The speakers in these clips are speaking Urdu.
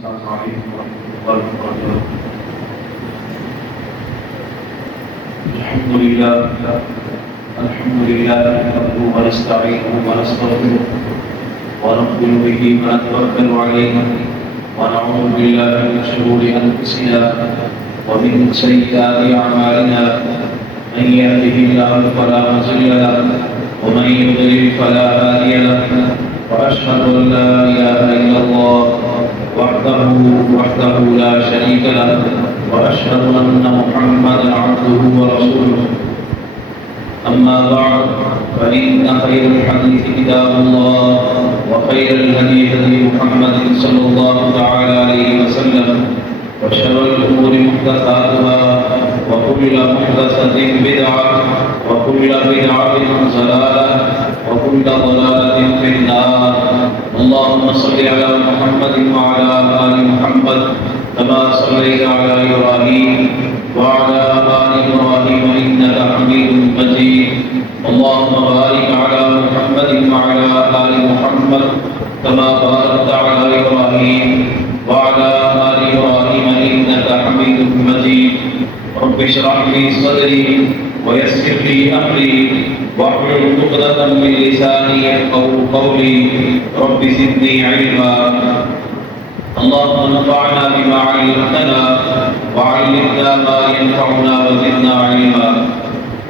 السلام عليكم ورحمة الله وبركاته. الحمد لله نحمده ونستعينه ونستغفره ونؤمن به ونتوكل عليه ونعوذ بالله من شرور أنفسنا ومن سيئات أعمالنا. من يهده الله فلا مضل له ومن يضلل فلا هادي له. وأشهد أن لا إله إلا الله وحده لا شريك له وأشهد أن محمدا عبده ورسوله. أما بعد فإن خير الحديث كتاب الله وخير الهدي هدي محمد صلى الله تعالى عليه وسلم وشر الأمور محدثاتها وكل محدثة بدعة وكل بدعة ضلالة وكل ضلالة في النار. اللهم صل على محمد وعلى آل محمد كما صليت على إبراهيم وعلى آل إبراهيم إنك حميد مجيد. اللهم بارك على محمد وعلى آل محمد كما باركت على إبراهيم وعلى آل إبراهيم إنك حميد مجيد. رب اشرح لي صدري ويسر لي أمري واحلل عقدة من لساني يفقهوا قولي. رب زدني علما. اللهم انفعنا بما علمتنا وعلمنا ما ينفعنا وزدنا علما.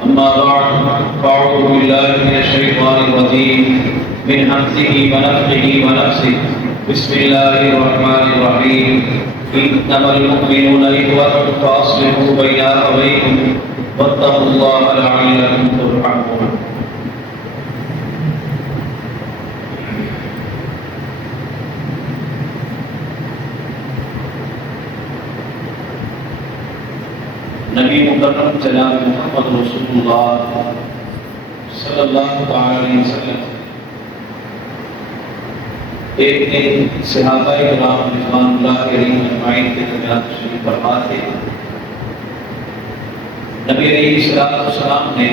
أما بعد فأعوذ بالله من الشيطان الرجيم من همزه ونفخه ونفسه. بسم الله الرحمن الرحيم. إنما المؤمنون إخوة فأصلحوا بين أخويكم واتقوا الله لعلكم ترحمون. نبی مکرم جناب محمد رسول اللہ صلی اللہ علیہ وسلم ایک دن صحابہ کرام رضوان اللہ علیہم اجمعین کے درمیان تشریف فرما تھے. نبی علیہ السلام نے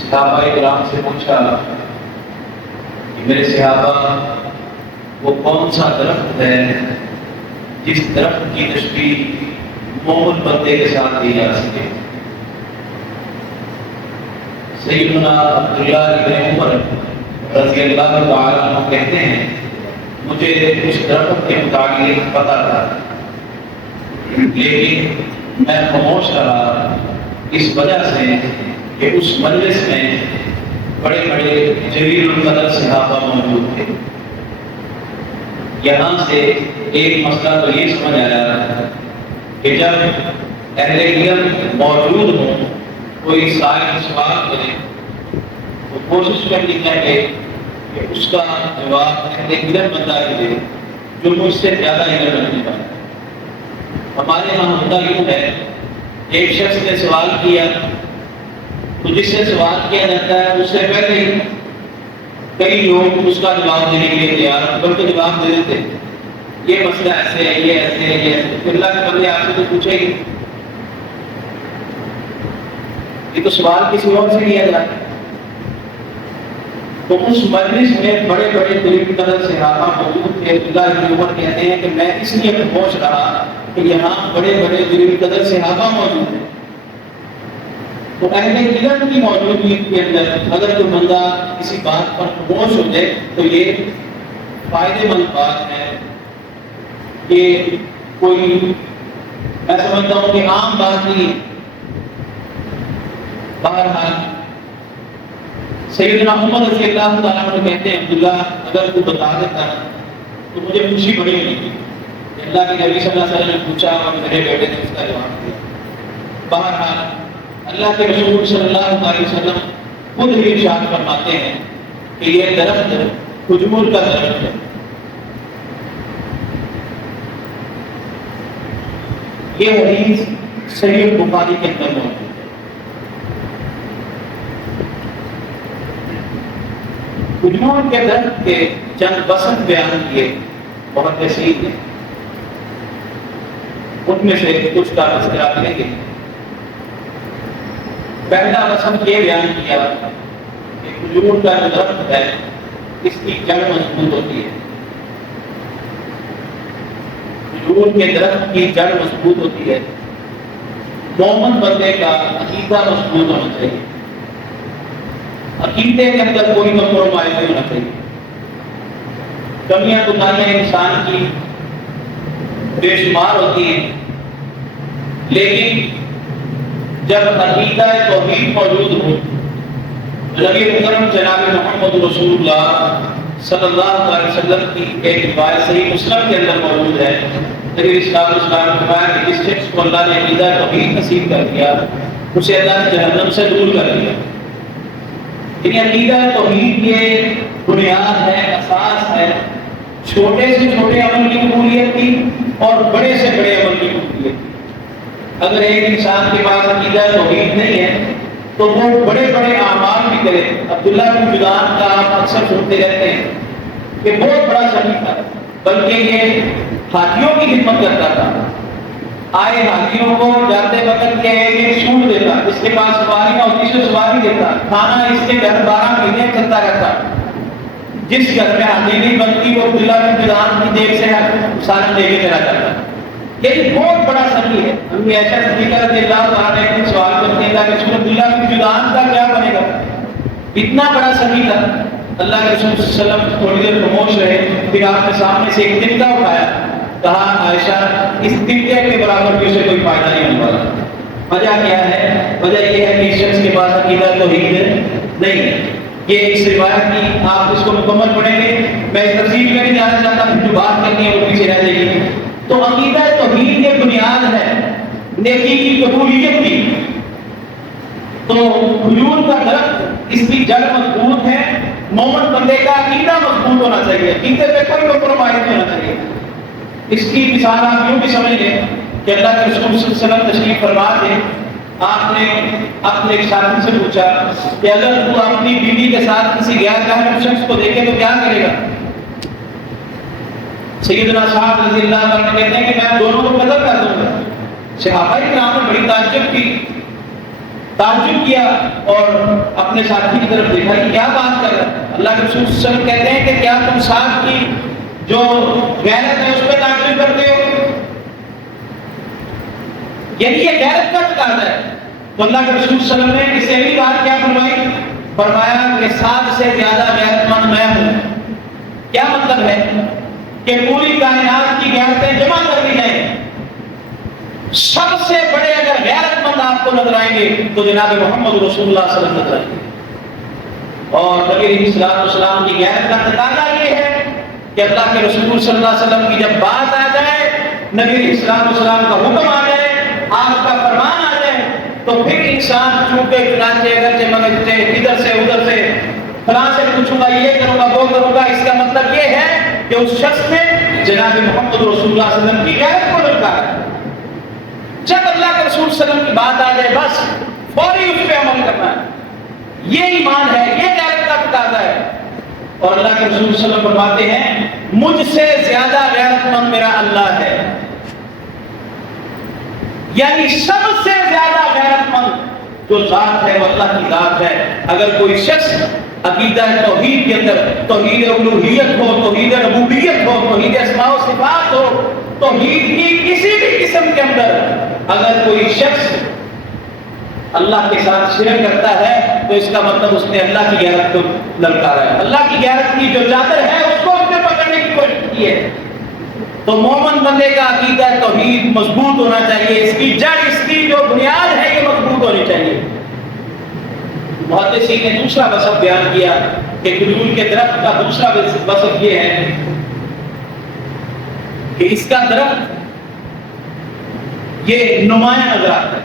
صحابہ کرام سے پوچھا کہ میرے صحابہ وہ کون سا درخت ہے جس درخت کی تشبیہ مومن بندے کے ساتھ دی جا سکے. سیدنا عبداللہ ابن عمر رضی اللہ تعالیٰ عنہ کہتے ہیں مجھے اس درخت کے متعلق پتہ تھا لیکن میں خاموش رہا اس وجہ سے کہ اس مجلس میں بڑے بڑے جلیل القدر صحابہ موجود تھے. یہاں سے ایک مسئلہ تو یہ سمجھ آیا کہ جب اہل علم موجود ہوں کوئی سائل سوال کرے تو کوشش کرنی چاہیے کہ اس کا جواب اہل علم بندہ دے جو مجھ سے زیادہ علم رکھنے والا. ہمارے یہاں ہوتا یوں ہے ایک شخص نے سوال کیا تو جس سے سوال کیا جاتا ہے اس سے پہلے کئی لوگ اس کا جواب دینے کے لیے تیار بلکہ جواب دے دیتے یہ مسئلہ ایسے ہے یہ ایسے ہے یہ ایسے. اللہ کے بندے آپ سے تو پوچھے گی یہ تو سوال کسی اور سے کیا جاتا ہے. تو اس مجلس میں بڑے بڑے دلیل قدر صحابہ موجود تھے. عبداللہ ابن عمر کہتے ہیں کہ میں اس لیے خاموش رہا کہ یہاں بڑے بڑے دلیل قدر صحابہ موجود ہیں. تو اہل علم کی موجودگی کے اندر اگر کوئی بندہ کسی بات پر خاموش ہو جائے تو یہ فائدے مند بات ہے. یہ کوئی میں سمجھتا ہوں کہ عام بات نہیں. بہرحال سیدنا عمر رضی اللہ تعالیٰ عنہ کہتے ہیں عبداللہ اگر تو بتا دیتا تو مجھے خوشی بڑی ہوئی. اللہ کے نبی صلی اللہ علیہ وسلم نے پوچھا اور میرے بیٹے نے اس کا جواب دیا. بہرحال اللہ کے رسول صلی اللہ علیہ وسلم خود ہی ارشاد فرماتے ہیں کہ یہ درخت کھجور کا درخت ہے. یہ حدیث صحیح بخاری کے اندر موجود ہے. کھجور کے درخت کے چند وصف بیان کیے بہت تفصیل ہے. ان میں سے کچھ کا تذکرہ کریں گے. پہلا وصف یہ بیان کیا کہ کھجور کا جو درخت ہے اس کی جڑ مضبوط ہوتی ہے. کھجور کے درخت کی جڑ مضبوط ہوتی ہے. مومن بندے کا عقیدہ مضبوط ہونا چاہیے. عقیدے کے اندر کوئی کمپرومائز نہیں ہونا چاہیے. کمیاں کوتاہیاں انسان کی بے شمار ہوتی ہیں، لیکن جب عقیدہ توحید موجود ہو، نبی مکرم جناب محمد رسول اللہ صلی اللہ علیہ وسلم کی ایک روایت صحیح مسلم کے اندر موجود ہے. نبی اسلام نے فرمایا کہ جس شخص کو اللہ نے عقیدہ توحید نصیب کر دیا اسے اللہ نے جہنم سے دور کر دیا. یعنی عقیدہ توحید یہ بنیاد ہے، اساس ہے چھوٹے سے چھوٹے عمل کی قبولیت کی اور بڑے سے بڑے عمل کی قبولیت کی. اگر ایک انسان کے پاس عقیدہ توحید نہیں ہے تو وہ بڑے بڑے اعمال بھی کرے. عبداللہ بن جدعان کا آپ اکثر سنتے رہتے ہیں کہ بہت بڑا سخی تھا، بلکہ یہ ہاتھیوں کی خدمت کرتا تھا. آئے ہاتھیوں کو جاتے وقت کے ایک سوٹ دیتا، جس کے پاس سواری نہ ہوتی سے سواری دیتا. کھانا اس کے گھر 12 مہینے چلتا رہتا. جس گھر میں ہاتھی نہیں بنتی وہ عبداللہ بن جدعان کی دیکھ سے سالن دے کے چلا جاتا. یہ بہت بڑا سخی ہے. ہم ایسا صدیقہ رضی اللہ عنہ نے سوال کرتے ہیں کہ رسول عبداللہ بن جدعان کا کیا بنے گا؟ اتنا بڑا سخی تھا. اللہ کے رسول صلی اللہ علیہ وسلم تھوڑی دیر خاموش رہے، پھر آپ کے سامنے سے ایک تنکا اٹھایا. کہا عائشہ اس تنکے کے برابر بھی اسے کوئی فائدہ نہیں ہونے والا. وجہ کیا ہے؟ وجہ یہ ہے کہ اس شخص کے پاس عقیدہ توحید نہیں ہے. یہ اس روایت کی آپ اس کو مکمل پڑھیں گے، میں اس تفصیل میں نہیں جانا چاہتا، پھر جو بات کرنی ہے وہ پیچھے رہ جائے گی. تو عقیدہ توحید یہ بنیاد ہے نیکی کی قبولیت کی. تو کھجور کا درخت اس کی جڑ مضبوط ہے. مومن بندے کا عقیدہ مضبوط ہونا چاہیے، عقیدے پہ کوئی کمپرومائز نہیں ہونا چاہیے. اس کی مثال آپ یوں بھی سمجھ لیں کہ اللہ کے رسول صلی اللہ علیہ وسلم تشریف فرما تھے. آپ نے اپنے ایک ساتھی سے پوچھا کہ اگر تو اپنی بیوی کے ساتھ کسی غیر محرم شخص کو دیکھے تو کیا کرے گا؟ سیدنا صاحب رضی اللہ عنہ کہتے ہیں کہ میں دونوں کو قتل کر دوں گا. صحابہ کرام نے بڑی تعجب کیا اور اپنے ساتھی کی طرف دیکھا کہ کیا بات کر رہا ہے. اللہ کے رسول صلی اللہ علیہ وسلم کہتے ہیں کہ کیا تم ساتھ کی جو غیرت ہے اس پہ تعجب کرتے ہو؟ یعنی یہ غیرت کا تقاضا ہے. تو اللہ کے رسول صلی اللہ علیہ وسلم نے اس سے بھی بات کیا فرمائی؟ فرمایا کہ سب سے زیادہ غیرت مند میں ہوں. کیا مطلب ہے؟ کہ پوری کائنات کی غیرتیں جمع کر دی جائیں، سب سے بڑے اگر غیرت مند آپ کو نظر آئیں گے تو جناب محمد رسول اللہ صلی اللہ علیہ وسلم نظر آئیں گے. اور نبی علیہ الصلوۃ والسلام کی غیرت کا تقاضا یہ ہے کہ اللہ کے رسول صلی اللہ علیہ وسلم کی جب بات آ جائے، نبی علیہ الصلوۃ والسلام کا حکم آ جائے، آپ کا فرمان آ جائے، تو پھر انسان چونکہ چنانچہ اگرچہ مگرچہ ادھر سے ادھر سے فلاں سے پوچھوں گا، یہ کروں گا وہ کروں گا، اس کا مطلب یہ ہے کہ اس شخص نے جناب محمد رسول اللہ صلی اللہ علیہ وسلم کی غیرت کو للکارا. جب اللہ کے رسول صلی اللہ علیہ وسلم کی بات آ جائے بس فوری اس پہ عمل کرنا ہے. یہ ایمان ہے، یہ غیرت کا تقاضا ہے. اور اللہ کے رسول صلی اللہ علیہ وسلم فرماتے ہیں مجھ سے زیادہ غیرت مند میرا اللہ ہے. یعنی سب سے زیادہ غیرت مند جو ذات ہے وہ اللہ کی ذات ہے. اگر کوئی شخص عقیدہ توحید کے اندر توحید الوہیت ہو، توحید ربوبیت ہو، توحید اسماء و صفات ہو، توحید کی کسی بھی قسم کے اندر اگر کوئی شخص اللہ کے ساتھ شرک کرتا ہے تو اس کا مطلب اس نے اللہ کی غیرت کو للکارا ہے. اللہ کی غیرت کی جو چادر ہے اس کو اس نے پکڑنے کی کوشش کی ہے. تو مومن بندے کا عقیدہ توحید مضبوط ہونا چاہیے، اس کی جڑ، اس کی جو بنیاد ہے یہ مضبوط ہونی چاہیے. محدثین نے دوسرا وصف بیان کیا کہ کھجور کے درخت کا دوسرا وصف یہ ہے کہ اس کا درخت یہ نمایاں نظر آتا ہے.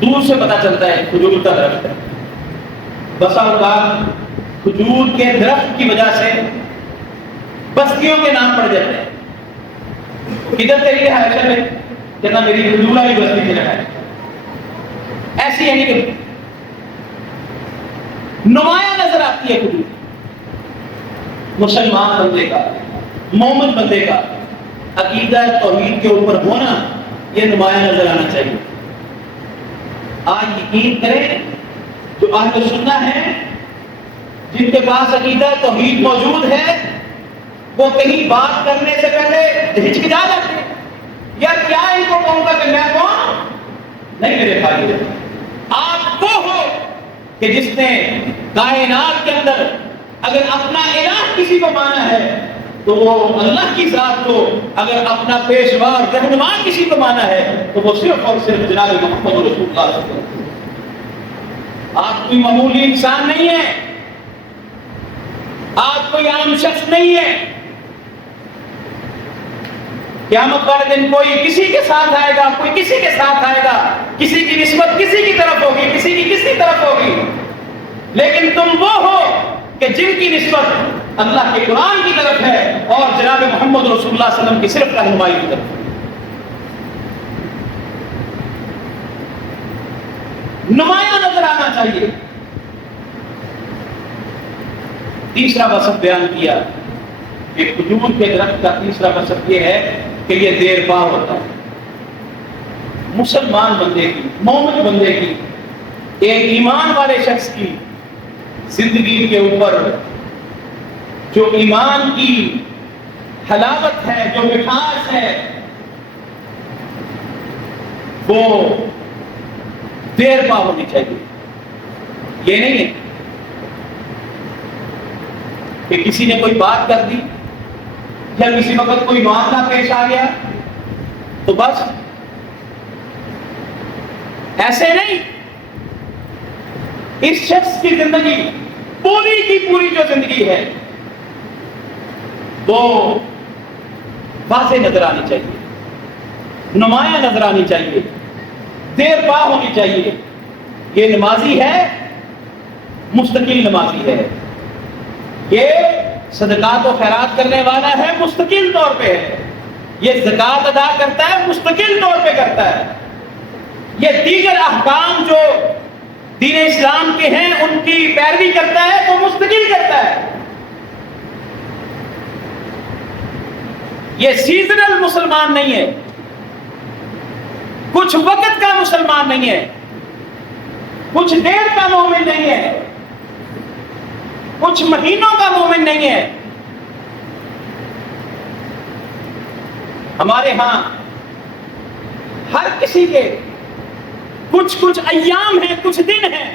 دور سے پتا چلتا ہے کھجور کا درخت ہے. بسا اوقات کھجور کے درخت کی وجہ سے بستیوں کے نام پڑ جاتے ہیں. کدھر تیری رہائش ہے؟ کہنا میری کھجور والی بستی کی رہائش. ایسی یعنی کہ نمایاں نظر آتی ہے کھجور. مسلمان بندے کا، مومن بندے کا عقیدہ توحید کے اوپر ہونا یہ نمایاں نظر آنا چاہیے. آج یقین کریں جو اہل سنہ ہیں جن کے پاس عقیدہ توحید موجود ہے وہ کہیں بات کرنے سے پہلے ہچکچا جاتے ہیں، یار کیا ان کو کہوں گا کہ میں کون؟ نہیں میرے بھائی، آپ وہ ہو کہ جس نے کائنات کے اندر اگر اپنا الہ کسی کو مانا ہے تو وہ اللہ کی ذات کو، اگر اپنا پیشوا اور رہنما کسی کو مانا ہے تو وہ صرف اور صرف جناب محمد رسول اللہ صلی اللہ علیہ وسلم۔ آپ کوئی معمولی انسان نہیں ہے، آپ کوئی عام شخص نہیں ہے۔ قیامت والے دن کوئی کسی کے ساتھ آئے گا، کوئی کسی کے ساتھ آئے گا، کسی کی نسبت کسی کی طرف ہوگی، کسی کی کسی طرف ہوگی، لیکن تم وہ ہو کہ جن کی نسبت اللہ کے قرآن کی طرف ہے اور جناب محمد رسول اللہ صلی اللہ علیہ وسلم کی صرف رہنمائی کی طرف ہے۔ نمایاں نظر آنا چاہیے۔ تیسرا وصف بیان کیا کہ کھجور کے درخت کا تیسرا وصف یہ ہے کہ یہ دیر پا ہوتا ہے۔ مسلمان بندے کی، مومن بندے کی، ایک ایمان والے شخص کی زندگی کے اوپر جو ایمان کی حلاوت ہے، جو مٹھاس ہے، وہ دیر پا ہونی چاہیے۔ یہ نہیں ہے کہ کسی نے کوئی بات کر دی یا کسی وقت کوئی معاملہ پیش آ گیا تو بس ایسے نہیں۔ اس شخص کی زندگی پوری کی پوری جو زندگی ہے وہ واضح نظر آنی چاہیے، نمایاں نظر آنی چاہیے، دیر پا ہونی چاہیے۔ یہ نمازی ہے، مستقل نمازی ہے، یہ صدقات و خیرات کرنے والا ہے، مستقل طور پہ ہے، یہ زکوٰۃ ادا کرتا ہے، مستقل طور پہ کرتا ہے، یہ دیگر احکام جو دین اسلام کے ہیں ان کی پیروی کرتا ہے تو مستقل کرتا ہے۔ یہ سیزنل مسلمان نہیں ہے، کچھ وقت کا مسلمان نہیں ہے، کچھ دیر کا مومن نہیں ہے، کچھ مہینوں کا مومن نہیں ہے۔ ہمارے ہاں ہر کسی کے کچھ ایام ہیں، کچھ دن ہیں۔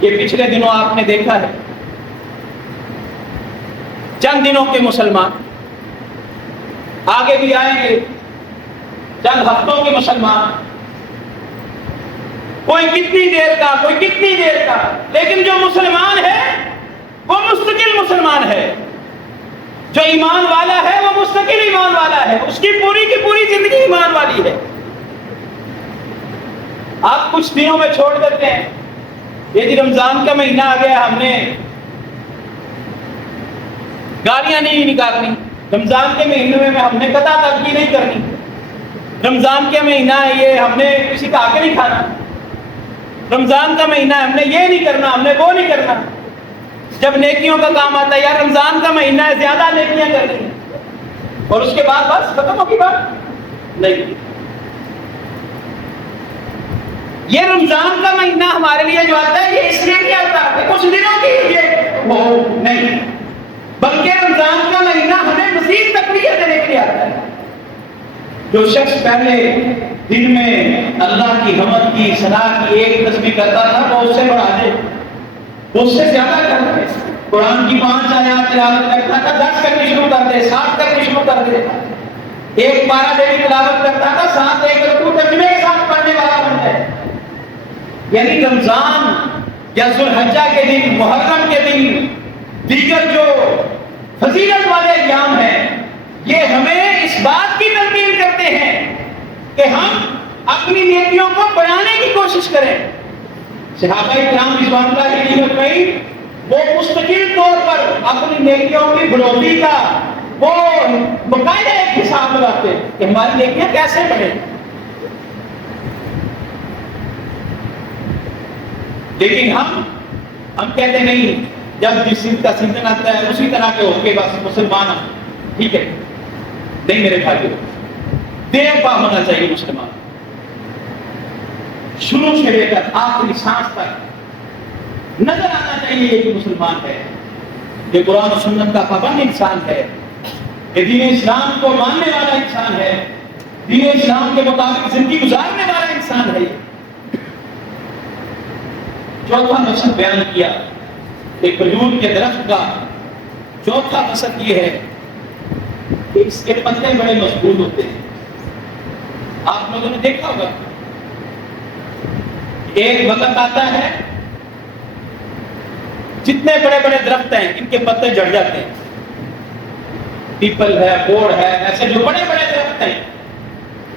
یہ پچھلے دنوں آپ نے دیکھا ہے، چند دنوں کے مسلمان، آگے بھی آئیں گے چند ہفتوں کے مسلمان، کوئی کتنی دیر کا، کوئی کتنی دیر کا، لیکن جو مسلمان ہے وہ مستقل مسلمان ہے، جو ایمان والا ہے وہ مستقل ایمان والا ہے، اس کی پوری زندگی ایمان والی ہے۔ آپ کچھ دنوں میں چھوڑ دیتے ہیں، یہ جی رمضان کا مہینہ آ گیا، ہم نے گالیاں نہیں نکالنی، رمضان کے مہینے میں ہم نے قطع تلقی نہیں کرنی، رمضان کا مہینہ ہے یہ ہم نے کسی کا حق نہیں کھانا، رمضان کا مہینہ ہم نے یہ نہیں کرنا، ہم نے وہ نہیں کرنا۔ جب نیکیوں کا کام آتا ہے، یار رمضان کا مہینہ ہے زیادہ نیکیاں کرنی ہیں، اور اس کے بعد بس ختم ہوگی بات نہیں۔ یہ رمضان کا مہینہ ہمارے لیے جو آتا ہے یہ اس لیے نہیں آتا کہ کچھ دنوں کی یہ وہ نہیں، بلکہ رمضان کا مہینہ ہمیں مزید تقویت دینے کے لیے آتا ہے۔ جو شخص پہلے دن میں اللہ کی حمد کی ثنا کی ایک تسبیح کرتا تھا وہ اس سے بڑھا دے، وہ اس سے زیادہ کرتا ہے۔ قرآن کی 5 آیات تلاوت کرتا تھا 10 کرنی شروع کر دے، 7 کرنی شروع کر دے، ایک پارہ ڈیلی تلاوت کرتا تھا 7 ایک رکوع ترجمے کے ساتھ پڑھنے والا بن جائے۔ یعنی رمضان یا ذوالحجہ کے دن، محرم کے دن، دیگر جو فضیلت والے ایام ہیں، یہ ہمیں اس بات کی تلقین کرتے ہیں کہ ہم اپنی نیکیوں کو بڑھانے کی کوشش کریں۔ صحابہ کرام رضوان اللہ علیہم اجمعین وہ مستقل طور پر اپنی نیکیوں کی بڑھوتری کا وہ باقاعدہ ایک حساب لگاتے ہیں کہ ہماری نیکیاں کیسے بڑھیں۔ لیکن ہم کہتے نہیں، جب جس چیز کا سیزن آتا ہے اسی طرح کے ہو کے بس مسلمان ہم، ٹھیک ہے؟ نہیں میرے بھائیو، دیر پا ہونا چاہیے مسلمان، شروع سے لے کر آخری سانس تک نظر آنا چاہیے یہ کہ مسلمان ہے، یہ قرآن و سنت کا پابند انسان ہے، یہ دین اسلام کو ماننے والا انسان ہے، دین اسلام کے مطابق زندگی گزارنے والا انسان ہے۔ چوتھا مقصد بیان کیا کہ کھجور کے درخت کا چوتھا مقصد یہ ہے کہ اس کے پتے بڑے مضبوط ہوتے ہیں۔ آپ لوگوں نے دیکھا ہوگا ایک وقت آتا ہے جتنے بڑے بڑے درخت ہیں ان کے پتے جھڑ جاتے ہیں، پیپل ہے، بوڑ ہے، ایسے جو بڑے بڑے درخت ہیں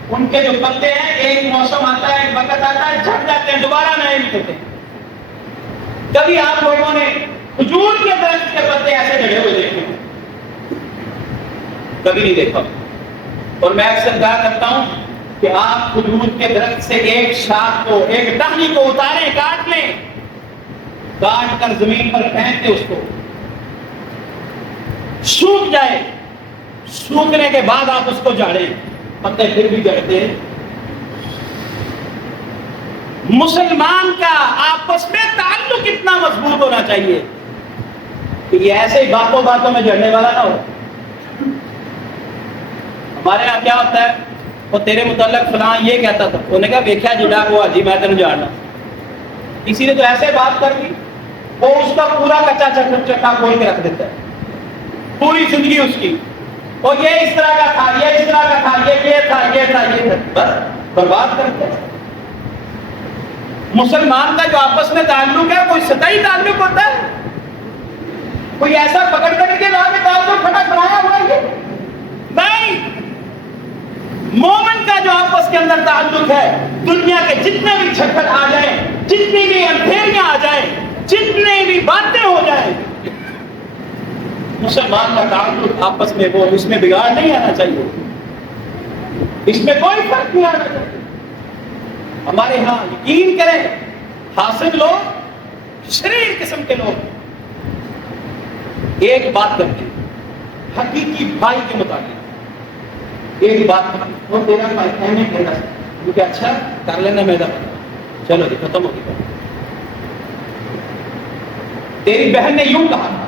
ان کے جو پتے ہیں ایک موسم آتا ہے، ایک وقت آتا ہے، جھڑ جاتے ہیں، دوبارہ نئے نکلتے ہیں۔ کبھی آپ لوگوں نے کھجور کے درخت کے پتے ایسے جھڑے ہوئے دیکھے؟ کبھی نہیں دیکھا۔ اور میں اکثر کہا کرتا ہوں کہ آپ کھجور کے درخت سے ایک شاخ کو، ایک ٹہنی کو اتاریں، کاٹ لیں، کاٹ کر زمین پر پھینک دیں، اس کو سوکھ جائے، سوکھنے کے بعد آپ اس کو جھاڑیں، پتے پھر بھی جھڑتے ہیں۔ مسلمان کا آپس میں تعلق اتنا مضبوط ہونا چاہیے کہ یہ ایسے ہی باتوں باتوں میں جھڑنے والا نہ ہو۔ ہمارے یہاں کیا ہوتا ہے، وہ تیرے متعلق فلاں یہ کہتا تھا، انہوں نے کہا ویکھیا جڑا ہوا جی میں تینوں جاننا، کسی نے تو ایسے بات کر دی وہ اس کا پورا کچا چٹا کھول کے رکھ دیتا ہے، پوری زندگی اس کی، اور یہ اس طرح کا تھا، یہ اس طرح کا تھا، یہ تھا، یہ تھا، یہ تھا، بس برباد کرتے ہیں۔ مسلمان کا جو آپس میں تعلق ہے کوئی سطحی تعلق ہوتا ہے، کوئی ایسا پکڑ کر کے لا کے تعلق کھڑا کرایا ہوا ہے نہیں۔ مومن کا جو آپس کے اندر تعلق ہے، دنیا کے جتنے بھی جھگڑ آ جائیں، جتنی بھی اندھیریاں آ جائیں، جتنی بھی باتیں ہو جائیں، مسلمان کا تعلق آپس میں وہ، اس میں بگاڑ نہیں آنا چاہیے، اس میں کوئی فرق نہیں آنا چاہیے۔ ہمارے ہاں یقین کریں حاسد لوگ، شریر قسم کے لوگ ایک بات کرتے ہیں حقیقی بھائی کے مطابق، ایک بات وہ تیرا بھائی کہنے کہنا کیونکہ اچھا کر لینا میرا، چلو جی ختم ہو گئی۔ تیری بہن نے یوں کہا تھا،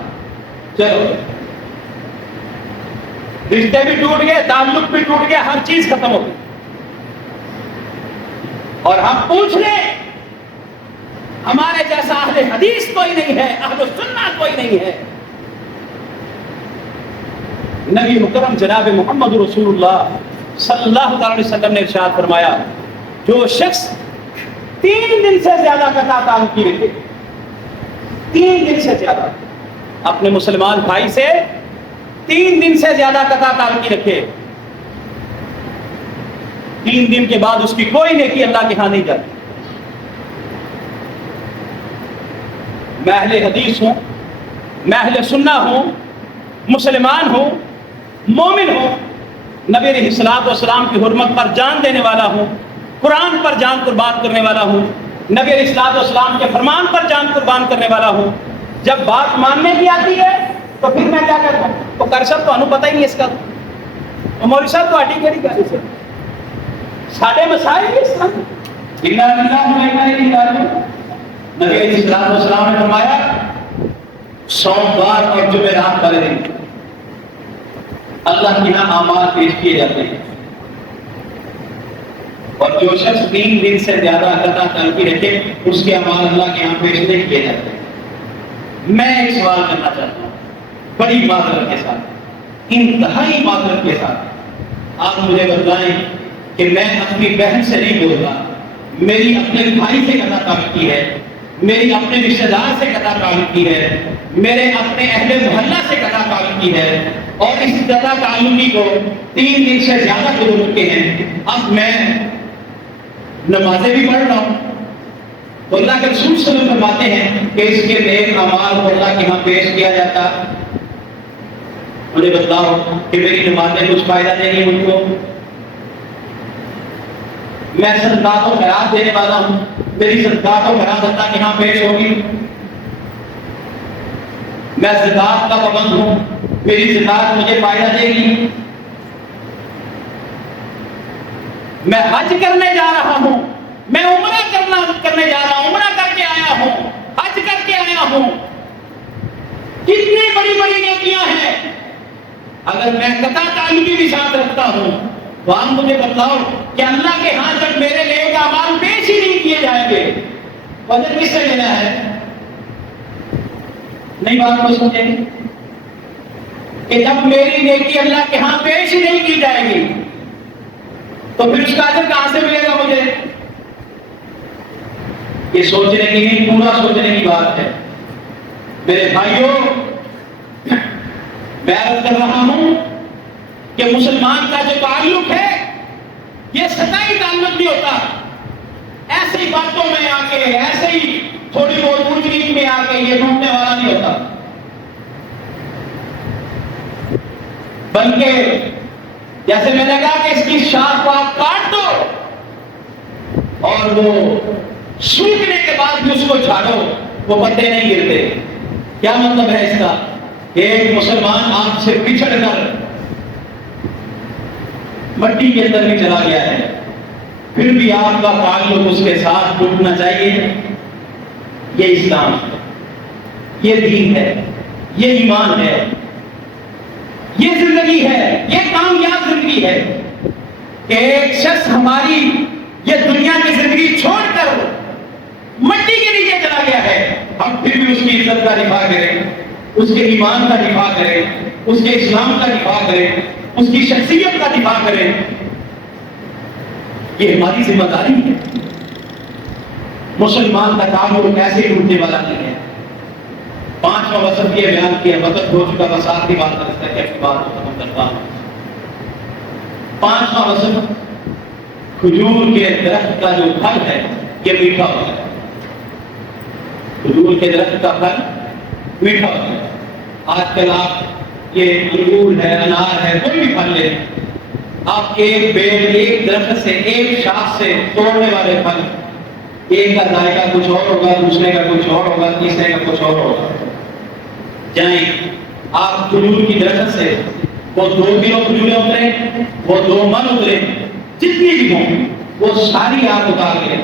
چلو رشتے بھی ٹوٹ گئے، تعلق بھی ٹوٹ گیا، ہر چیز ختم ہو گئی۔ اور ہم پوچھ لیں ہمارے جیسا اہل حدیث کوئی نہیں ہے، اہل سنت کوئی نہیں ہے۔ نبی مکرم جناب محمد رسول اللہ صلی اللہ علیہ وسلم نے ارشاد فرمایا، جو شخص 3 دن سے زیادہ قطع تعلق رکھے، 3 دن سے زیادہ اپنے مسلمان بھائی سے 3 دن سے زیادہ قطع تعلق رکھے، 3 دن کے بعد اس کی کوئی نیکی اللہ کے ہاں نہیں جاتی۔ میں اہل حدیث ہوں، میں اہل سنہ ہوں، مسلمان ہوں، مومن ہوں، نبی علیہ الصلوۃ والسلام کی حرمت پر جان دینے والا ہوں، قرآن پر جان قربان کرنے والا ہوں، نبی علیہ الصلوۃ والسلام کے فرمان پر جان قربان کرنے والا ہوں۔ جب بات ماننے کی آتی ہے تو پھر میں کیا کرتا ہوں، تو کر صاحب تو پتہ ہی نہیں اس کا، تو مولوی صاحب تو ہٹی کہڑی گل ہے، ساڈے مسائل اس طرح۔ نبی علیہ الصلوۃ والسلام نے فرمایا سوموار اور جمعرات والے دن اللہ کے یہاں اعمال پیش کیے جاتے ہیں، اور جو شخص 3 دن سے زیادہ قطع تعلق رکھے اس کے اعمال اللہ کے یہاں پیش نہیں کیے جاتے ہیں۔ میں ایک سوال کرنا چاہتا ہوں بڑی معذرت کے ساتھ، انتہائی معذرت کے ساتھ، آپ مجھے بتلائیں کہ میں اپنی بہن سے نہیں بولتا، میری اپنے بھائی سے قطع تعلق کی ہے، میری اپنے رشتہ دار سے قطع تعلق کی ہے، میرے اپنے اہل محلہ سے قطع تعلق کی ہے، اور اس قطع تعلقی کو 3 دن سے زیادہ گزر چکے ہیں۔ اب میں نمازیں بھی پڑھ رہا ہوں تو اللہ کے رسول صلی اللہ علیہ وسلم فرماتے ہیں کہ اس کے نیک اعمال کو اللہ کے ہاں پیش کیا جاتا۔ مجھے بتلاؤ کہ میری نمازیں کچھ فائدہ دیں گی مجھ کو؟ میں صدقات و خیرات دینے والا ہوں، میری صدقات و خیرات اللہ کے ہاں پیش ہوگی؟ میں زکات کا پابند ہوں، میری زکات مجھے فائدہ دے گی؟ میں حج کرنے جا رہا ہوں، میں عمرہ کرنے جا رہا ہوں، عمرہ کر کے آیا ہوں، حج کر کے آیا ہوں، کتنی بڑی بڑی نیکیاں ہیں، اگر میں قطع تعلقی بھی ساتھ رکھتا ہوں تو آپ مجھے بتاؤ کہ اللہ کے ہاں جب میرے نیک اعمال پیش ہی نہیں کیے جائیں گے، وجہ کس سے لینا ہے؟ نہیں بات کو سمجھے کہ جب میری نیکی اللہ کے ہاں پیش ہی نہیں کی جائے گی تو پھر اس کا اجر کہاں سے ملے گا مجھے؟ یہ سوچنے کی نہیں، پورا سوچنے کی بات ہے میرے بھائیوں۔ میں عرض کر رہا ہوں کہ مسلمان کا جو تعلق ہے یہ سطحی تعلق نہیں ہوتا، ایسی باتوں میں آ کے، ایسے ہی تھوڑی بہت اونچ نیچ میں آ کے یہ ڈھونڈنے والا نہیں ہوتا، بلکہ جیسے میں نے کہا کہ اس کی شاخ کو آپ کاٹ دو اور وہ سوکھنے کے بعد بھی اس کو جھاڑو، وہ پتے نہیں گرتے۔ کیا مطلب ہے اس کا؟ ایک مسلمان آپ سے بچھڑ کر مٹی کے اندر بھی چلا گیا ہے، پھر بھی آپ کا تعلق اس کے ساتھ ٹوٹنا چاہیے۔ یہ اسلام ہے، یہ دین ہے، یہ ایمان ہے، یہ زندگی ہے، یہ کامیاب زندگی ہے کہ ایک شخص ہماری یہ دنیا کی زندگی چھوڑ کر مٹی کے نیچے چلا گیا ہے، ہم پھر بھی اس کی عزت کا دفاع کریں، اس کے ایمان کا دفاع کریں، اس کے اسلام کا دفاع کریں، اس کی شخصیت کا دفاع کریں۔ یہ ہماری ذمہ داری ہے۔ مسلمان کا تعلق ایسے ٹوٹنے والا نہیں ہے۔ پانچواں وصف یہ بیان کیا، وقت ہو چکا، بس آخری بات کرتا ہے کہ اپنی بات کو ختم کرتا ہوں۔ پانچواں وصف، کھجور کے درخت کا جو پھل ہے یہ میٹھا ہوتا ہے۔ کھجور کے درخت کا پھل میٹھا ہوتا ہے۔ آج کل آپ یہ انگور ہے، انار ہے، کوئی بھی پھل لیں، آپ ایک بیل، ایک درخت سے، ایک شاخ سے توڑنے والے پھل، ایک کا ذائقہ کچھ اور ہوگا، دوسرے کا کچھ اور ہوگا، تیسرے کا کچھ اور ہوگا۔ جائیں آپ کھجور کی درخت سے وہ 2 کلو کھجوریں اتریں، وہ 2 من اتریں، جتنی بھی ہوں وہ ساری آپ اتار لیں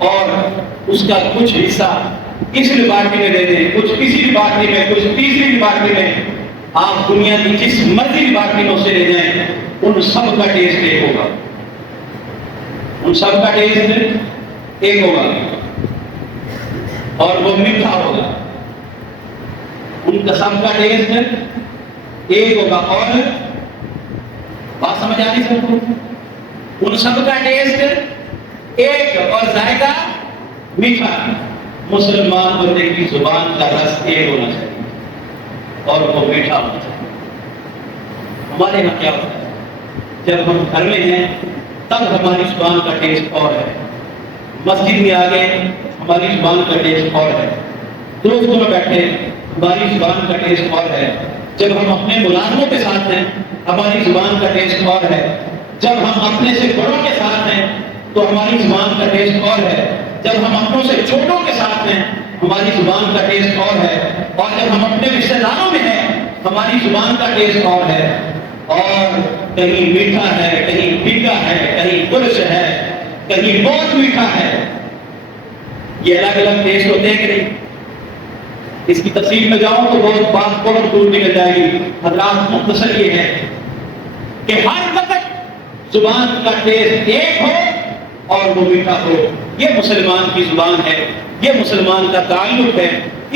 اور اس کا کچھ حصہ اس ڈپارٹمنٹ میں دے دیں، کچھ کسی ڈپارٹمنٹ میں، کچھ تیسری ڈپارٹمنٹ میں، آپ دنیا کی جس مرضی ڈپارٹمنٹ سے لے جائیں، ان سب کا ٹیسٹ ایک ہوگا، ان سب کا ٹیسٹ ایک ہوگا اور وہ میٹھا ہوگا، ان کا سب کا ٹیسٹ ایک ہوگا اور بات سمجھ آ رہی سب کو؟ ان سب کا ٹیسٹ ایک اور ذائقہ میٹھا۔ مسلمان بندے کی زبان کا رس ایک ہونا چاہیے اور وہ میٹھا ہونا چاہیے۔ ہمارے یہاں کیا ہوتا ہے، جب ہم گھر میں ہیں تب ہماری زبان کا ٹیسٹ اور ہے، مسجد میں آ گئے ہماری زبان کا ٹیسٹ اور ہے، دوستوں میں بیٹھے ہماری زبان کا ٹیسٹ اور ہے، جب ہم اپنے ملازموں کے ساتھ ہیں ہماری زبان کا ٹیسٹ اور ہے، جب ہم اپنے سے بڑوں کے ساتھ ہیں تو ہماری زبان کا ٹیسٹ اور ہے، جب ہم اپنوں سے چھوٹوں کے ساتھ ہیں ہماری زبان کا ٹیسٹ اور ہے، اور جب ہم اپنے رشتہ داروں میں ہیں ہماری زبان کا ٹیسٹ اور ہے، اور کہیں میٹھا ہے، کہیں پھیکا ہے، کہیں ترش ہے، کہیں بہت میٹھا ہے۔ یہ الگ الگ ٹیسٹ ہوتے ہیں کہ نہیں؟ اس کی تفصیل میں جاؤں تو بات بہت دور نکل جائے گی۔ حضرات مختصر یہ ہے کہ ہر وقت زبان کا ٹیسٹ ایک ہو اور وہ میٹھا ہو، یہ مسلمان کی زبان ہے، یہ مسلمان کا تعلق ہے۔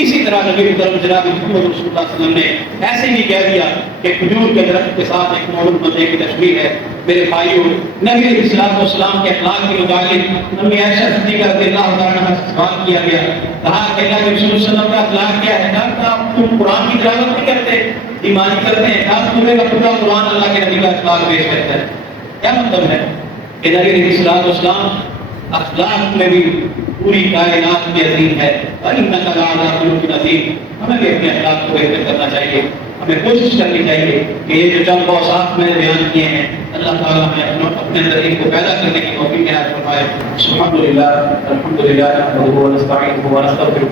اسی طرح نبی کرم جناب محمد رسول اللہ صلی اللہ علیہ وسلم نے ایسے ہی کہہ دیا کہ کھجور کے درخت کے ساتھ ایک مومن بندے کی تشبیہ ہے۔ میرے بھائیوں، نبی علیہ السلام کے اخلاق کے متعلق امی عائشہ صدیقہ رضی اللہ عنہا سے سوال کیا گیا، کہا کہ اللہ کے رسول صلی اللہ علیہ وسلم کا اخلاق کیا ہے؟ کہا آپ تم قرآن کی تلاوت نہیں کرتے، ایمان کرتے ہیں، کہا تمہیں کا پورا قرآن اللہ کے نبی کا اخلاق پیش کرتا ہے۔ کیا مطلب ہے کہ نبی علیہ السلام اخلاق میں بھی پوری کائنات میں عظیم ہے، اور انک لعلی خلق عظیم۔ ہمیں بھی اپنے اخلاق کو بہتر کرنا چاہیے، ہمیں کوشش کرنی چاہیے کہ یہ جو چند اوصاف میں نے بیان کیے ہیں اللہ تعالیٰ ہمیں اپنے اندر ان کو پیدا کرنے کی توفیق عنایت فرمائے۔ الحمدللہ نحمدہ ونستعینہ ونستغفرہ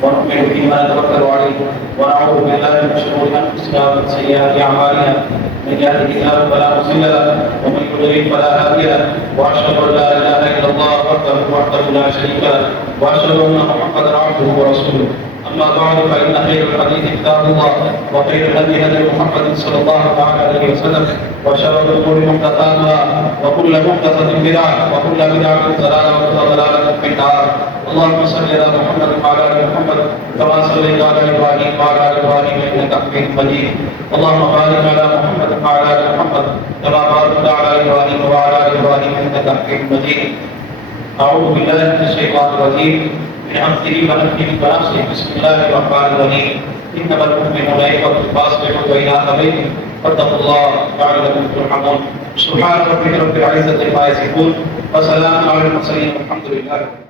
ونؤمن به ونتوکل علیہ ونعوذ باللہ من شرور انفسنا ومن سیئات اعمالنا من يهده الله فلا مضل له ومن يضلل فلا هادي له واشهد ان لا اله الا الله وحده لا شريك له واشهد ان محمدا عبده ورسوله۔ أما بعد فإن خير الحديث كتاب الله وخير الهدي هدي محمد صلى الله تعالى عليه وسلم وشر الأمور محدثاتها وكل محدثة بدعة وكل بدعة ضلالة وكل ضلالة في النار. اللهم صل على محمد وعلى آل محمد كما صليت على إبراهيم وعلى آل إبراهيم إنك حميد مجيد. اللهم بارك على محمد وعلى آل محمد كما باركت على إبراهيم وعلى آل إبراهيم إنك حميد مجيد. أعوذ بالله من الشيطان الرجيم من همزه ونفخه ونفسه. بسم الله الرحمن الرحيم. إنما المؤمنون إخوة فأصلحوا بين أخويكم واتقوا الله لعلكم ترحمون. سبحان ربك رب العزة عما يصفون وسلام على المرسلين والحمد لله.